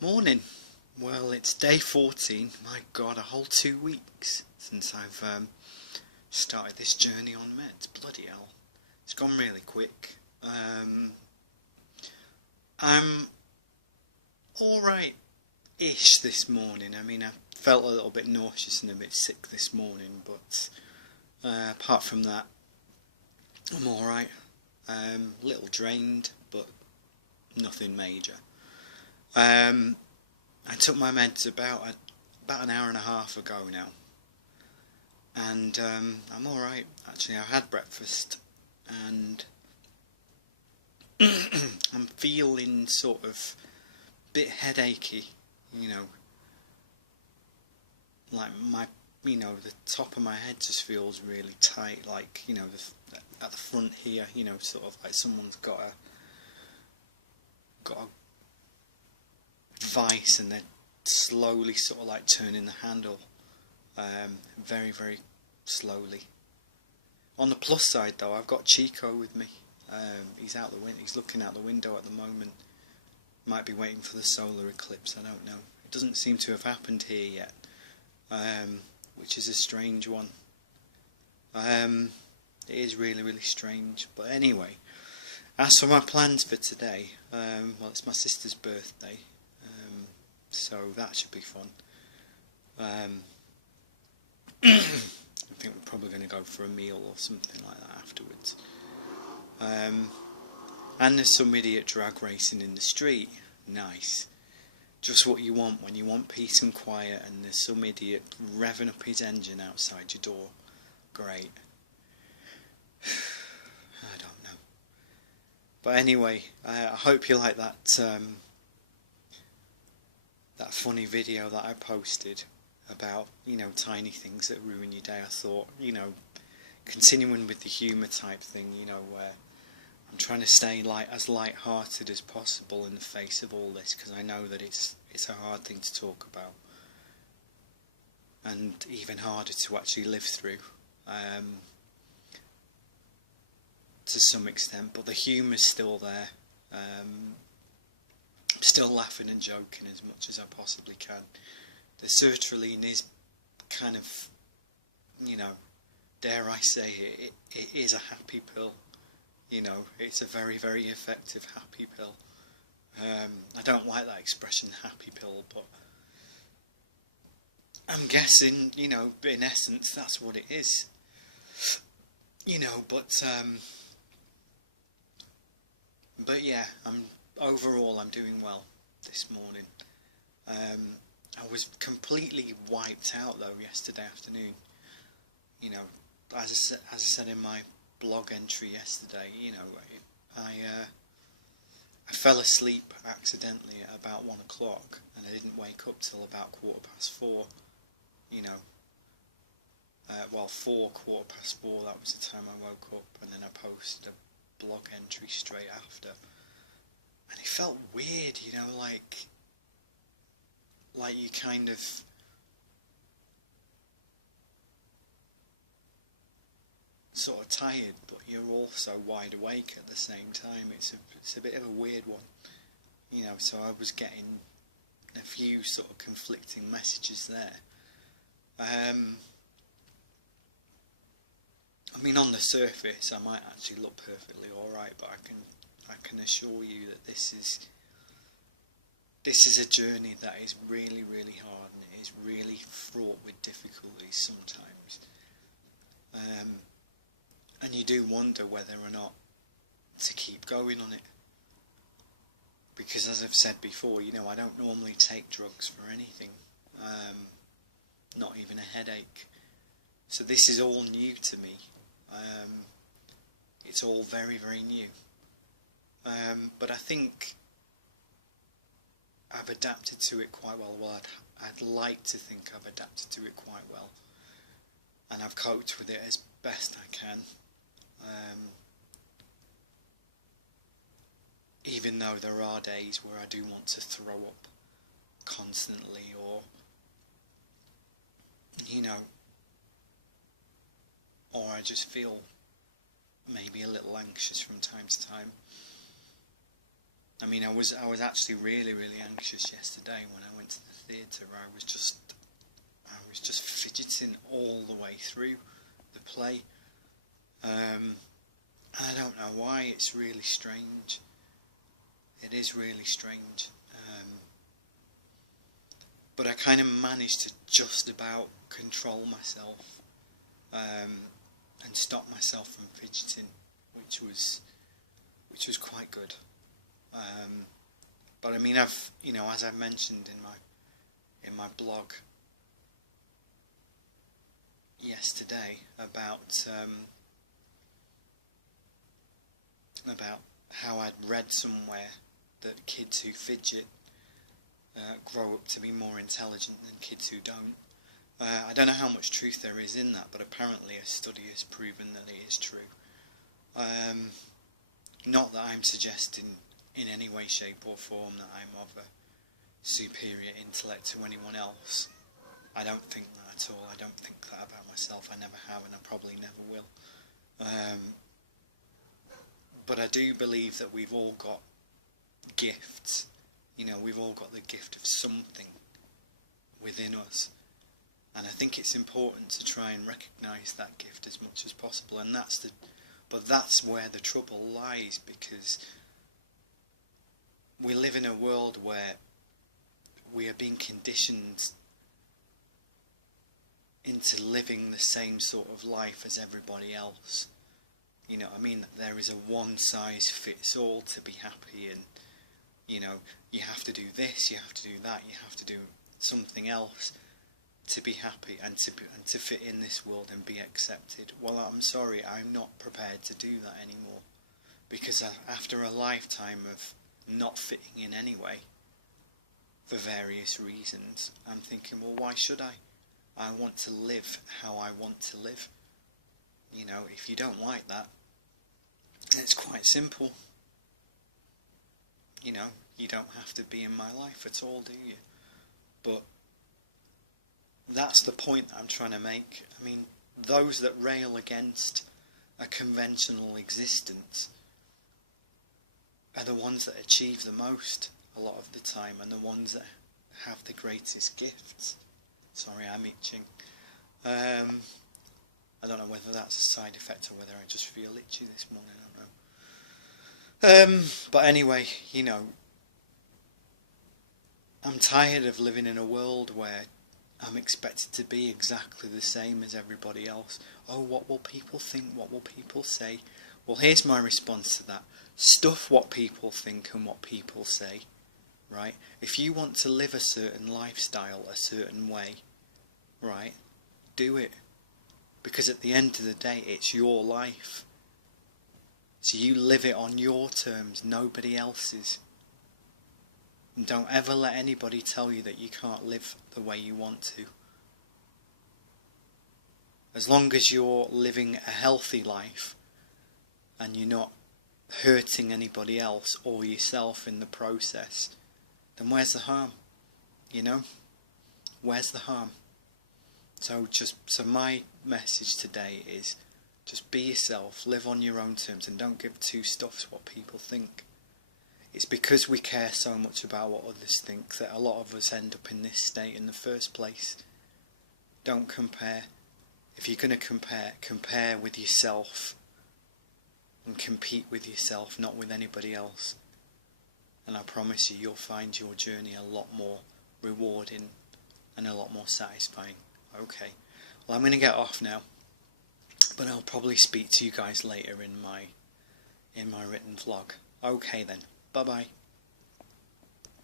Morning. Well, it's day 14. My God, a whole 2 weeks since I've started this journey on meds. Bloody hell. It's gone really quick. I'm alright-ish this morning. I mean, I felt a little bit nauseous and a bit sick this morning, but apart from that, I'm alright. A little drained, but nothing major. I took my meds about an hour and a half ago now, and I'm all right. Actually, I had breakfast, and I'm feeling sort of a bit headachy. You know, like the top of my head just feels really tight. Like at the front here, sort of like someone's got a vice and they're slowly sort of like turning the handle, very very slowly. On the plus side though, I've got Chico with me. He's out the window. He's looking out the window at the moment. Might be waiting for the solar eclipse. I don't know. It doesn't seem to have happened here yet, which is a strange one. It is really really strange. But anyway, as for my plans for today, well, it's my sister's birthday. So that should be fun. I think we're probably going to go for a meal or something like that afterwards. And there's some idiot drag racing in the street. Nice. Just what you want when you want peace and quiet, and there's some idiot revving up his engine outside your door. Great. I don't know. But anyway, I hope you like that that funny video that I posted about, tiny things that ruin your day. I thought, continuing with the humour type thing, where I'm trying to stay as light-hearted as possible in the face of all this, because I know that it's a hard thing to talk about, and even harder to actually live through, to some extent, but the humour's still there. I'm still laughing and joking as much as I possibly can. The sertraline is kind of, dare I say it is a happy pill. It's a very, very effective happy pill. I don't like that expression, happy pill, but I'm guessing, in essence, that's what it is. But yeah, overall I'm doing well this morning. I was completely wiped out though yesterday afternoon. As I said in my blog entry yesterday, I fell asleep accidentally at about 1 o'clock, and I didn't wake up till about 4:15. 4:15, that was the time I woke up, and then I posted a blog entry straight after. And it felt weird, like you kind of sort of tired, but you're also wide awake at the same time. It's a bit of a weird one, so I was getting a few sort of conflicting messages there. I mean, on the surface I might actually look perfectly alright, but I can assure you that this is a journey that is really, really hard, and it is really fraught with difficulties sometimes. And you do wonder whether or not to keep going on it. Because as I've said before, I don't normally take drugs for anything. Not even a headache. So this is all new to me. It's all very, very new. But I think I've adapted to it quite well. Well, I'd like to think I've adapted to it quite well, and I've coped with it as best I can. Even though there are days where I do want to throw up constantly, or or I just feel maybe a little anxious from time to time. I mean, I was actually really anxious yesterday when I went to the theatre. I was just fidgeting all the way through the play. I don't know why. It's really strange. It is really strange. But I kind of managed to just about control myself and stop myself from fidgeting, which was quite good. But I mean, as I mentioned in my blog yesterday about how I'd read somewhere that kids who fidget grow up to be more intelligent than kids who don't. I don't know how much truth there is in that, but apparently a study has proven that it is true. Not that I'm suggesting in any way, shape or form that I'm of a superior intellect to anyone else. I don't think that at all. I don't think that about myself. I never have, and I probably never will. But I do believe that we've all got gifts. We've all got the gift of something within us. And I think it's important to try and recognise that gift as much as possible. And that's where the trouble lies, because we live in a world where we are being conditioned into living the same sort of life as everybody else. You know what I mean? There is a one size fits all to be happy, and you have to do this, you have to do that, you have to do something else to be happy and to fit in this world and be accepted. Well, I'm sorry, I'm not prepared to do that anymore, because after a lifetime of not fitting in anyway, for various reasons, I'm thinking, well, why should I? I want to live how I want to live. If you don't like that, it's quite simple. You don't have to be in my life at all, do you? But that's the point that I'm trying to make. I mean, those that rail against a conventional existence are the ones that achieve the most a lot of the time, and the ones that have the greatest gifts. Sorry, I'm itching. I don't know whether that's a side effect or whether I just feel itchy this morning, I don't know. But anyway, I'm tired of living in a world where I'm expected to be exactly the same as everybody else. Oh, what will people think? What will people say? Well, here's my response to that. Stuff what people think and what people say, right? If you want to live a certain lifestyle a certain way, right, do it. Because at the end of the day, it's your life. So you live it on your terms, nobody else's. And don't ever let anybody tell you that you can't live the way you want to. As long as you're living a healthy life and you're not hurting anybody else or yourself in the process, then where's the harm? Where's the harm? So my message today is just be yourself, live on your own terms, and don't give two stuffs what people think. It's because we care so much about what others think that a lot of us end up in this state in the first place. Don't compare. If you're going to compare with yourself and compete with yourself, not with anybody else. And I promise you'll find your journey a lot more rewarding and a lot more satisfying. Okay, well, I'm going to get off now, but I'll probably speak to you guys later in my written vlog. Okay then, bye bye.